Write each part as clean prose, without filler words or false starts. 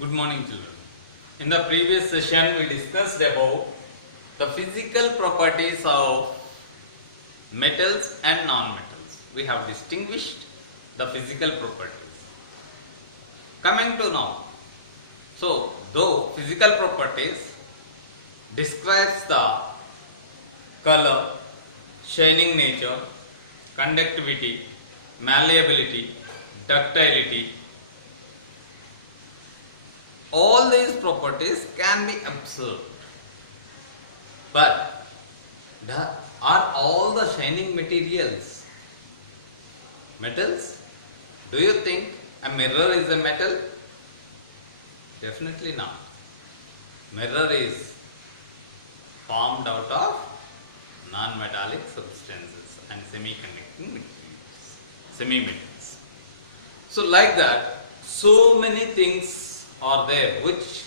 Good morning, children. In the previous session, we discussed about the physical properties of metals and non-metals. We have distinguished the physical properties. Coming to now, so though physical properties describes the color, shining nature, conductivity, malleability, ductility, all these properties can be observed. But are all the shining materials metals? Do you think a mirror is a metal? Definitely not. Mirror is formed out of non-metallic substances and semi-conducting materials, semi-metals. So like that, so many things are there which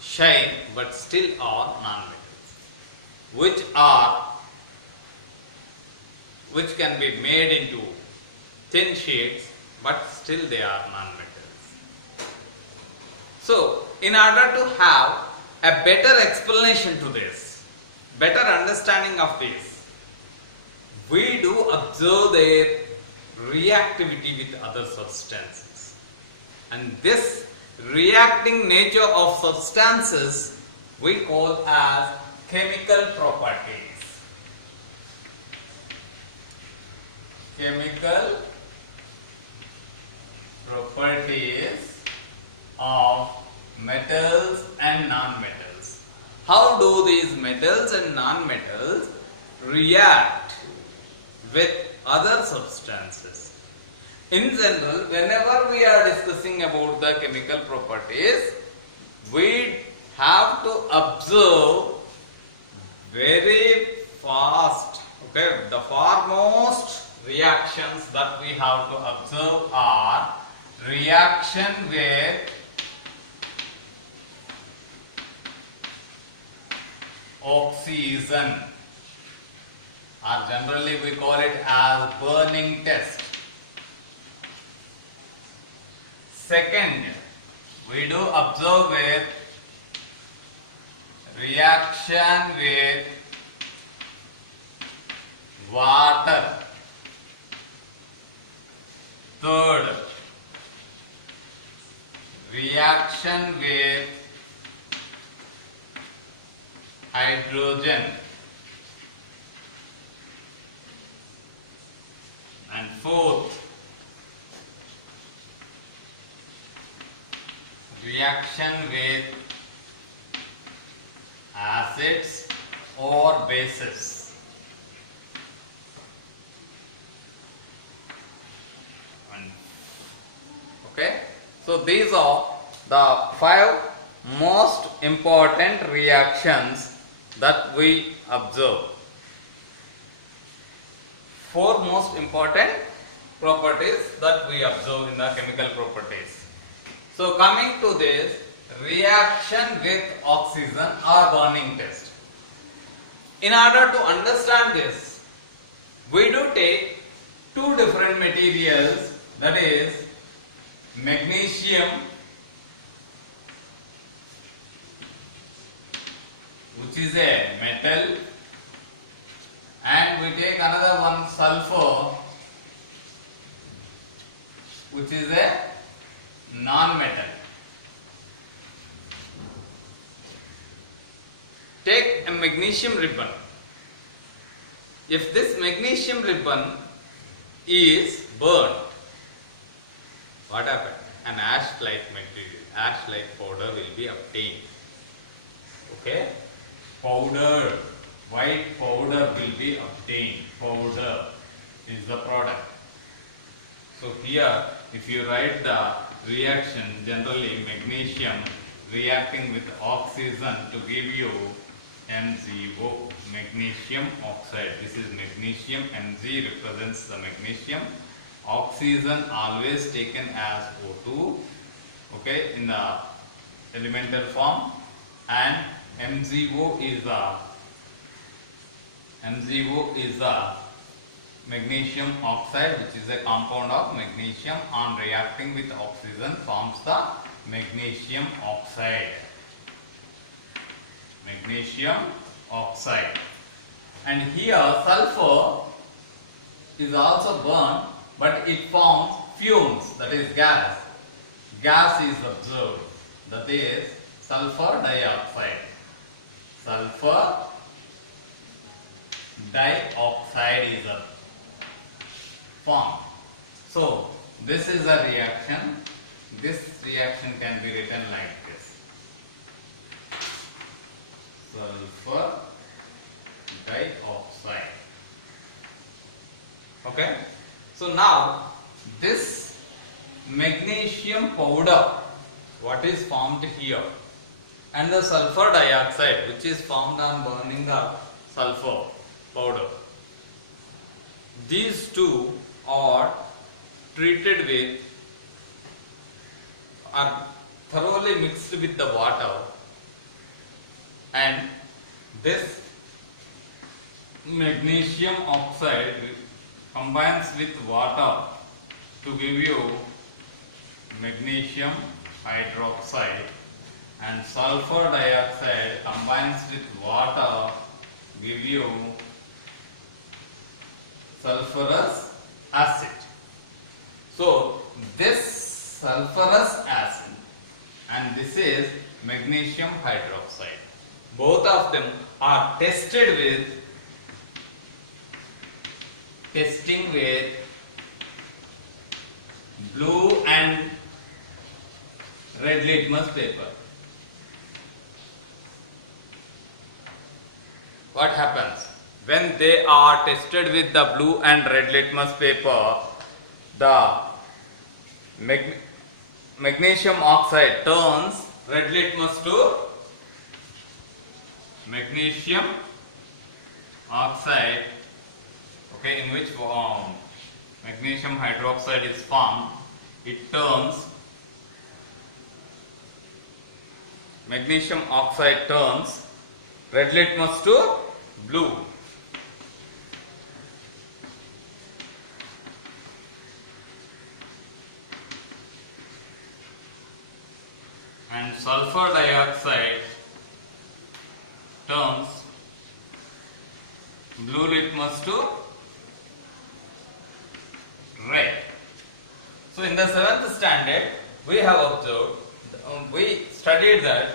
shine but still are non-metals, which can be made into thin shades but still they are non-metals. So in order to have a better explanation to this, better understanding of this, we do observe their reactivity with other substances, and this reacting nature of substances we call as chemical properties. Chemical properties of metals and non-metals. How do these metals and non-metals react with other substances? In general, whenever we are discussing about the chemical properties, we have to observe very fast. Okay, the foremost reactions that we have to observe are reaction with oxygen, or generally we call it as burning test. Second, we do observe with reaction with water. Third, reaction with hydrogen. And fourth, reaction with acids or bases. Okay, so these are the 5 most important reactions that we observe. 4 most important properties that we observe in the chemical properties. So coming to this reaction with oxygen or burning test. In order to understand this, we do take 2 different materials, that is magnesium, which is a metal, and we take another one, sulfur, which is a non-metal. Take a magnesium ribbon. If this magnesium ribbon is burned, what happens? An ash-like material, ash-like powder will be obtained. Okay? Powder, white powder will be obtained. Powder is the product. So here, if you write the reaction, generally magnesium reacting with oxygen to give you MgO, magnesium oxide. This is magnesium. Mg represents the magnesium. Oxygen always taken as O2, okay, in the elemental form, and MgO is the magnesium oxide, which is a compound of magnesium on reacting with oxygen forms the magnesium oxide. Magnesium oxide. And here sulfur is also burned, but it forms fumes, that is gas. Gas is observed, that is sulfur dioxide. Sulfur dioxide is formed. So this is a reaction. This reaction can be written like this. Sulfur dioxide. Okay. So now this magnesium powder, what is formed here, and the sulfur dioxide which is formed on burning the sulfur powder, these two are treated with, are thoroughly mixed with the water, and this magnesium oxide combines with water to give you magnesium hydroxide, and sulfur dioxide combines with water give you sulfurous acid. So this sulfurous acid and this is magnesium hydroxide. Both of them are tested with blue and red litmus paper. What happens? When they are tested with the blue and red litmus paper, the magnesium oxide turns red litmus to magnesium oxide, okay, in which magnesium hydroxide is formed. It turns magnesium oxide turns red litmus to blue. And sulfur dioxide turns blue litmus to red. So in the 7th standard we have observed, we studied that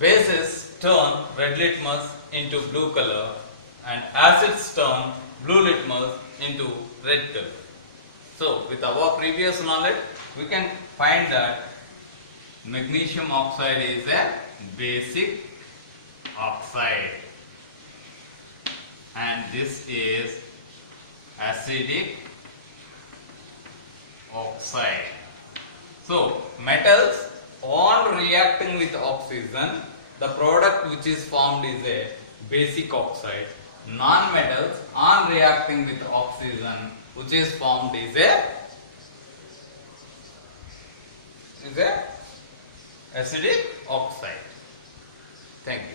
bases turn red litmus into blue color and acids turn blue litmus into red color. So with our previous knowledge we can find that magnesium oxide is a basic oxide and this is acidic oxide. So metals on reacting with oxygen, the product which is formed is a basic oxide. Non-metals on reacting with oxygen which is formed is a acidic oxide. Thank you.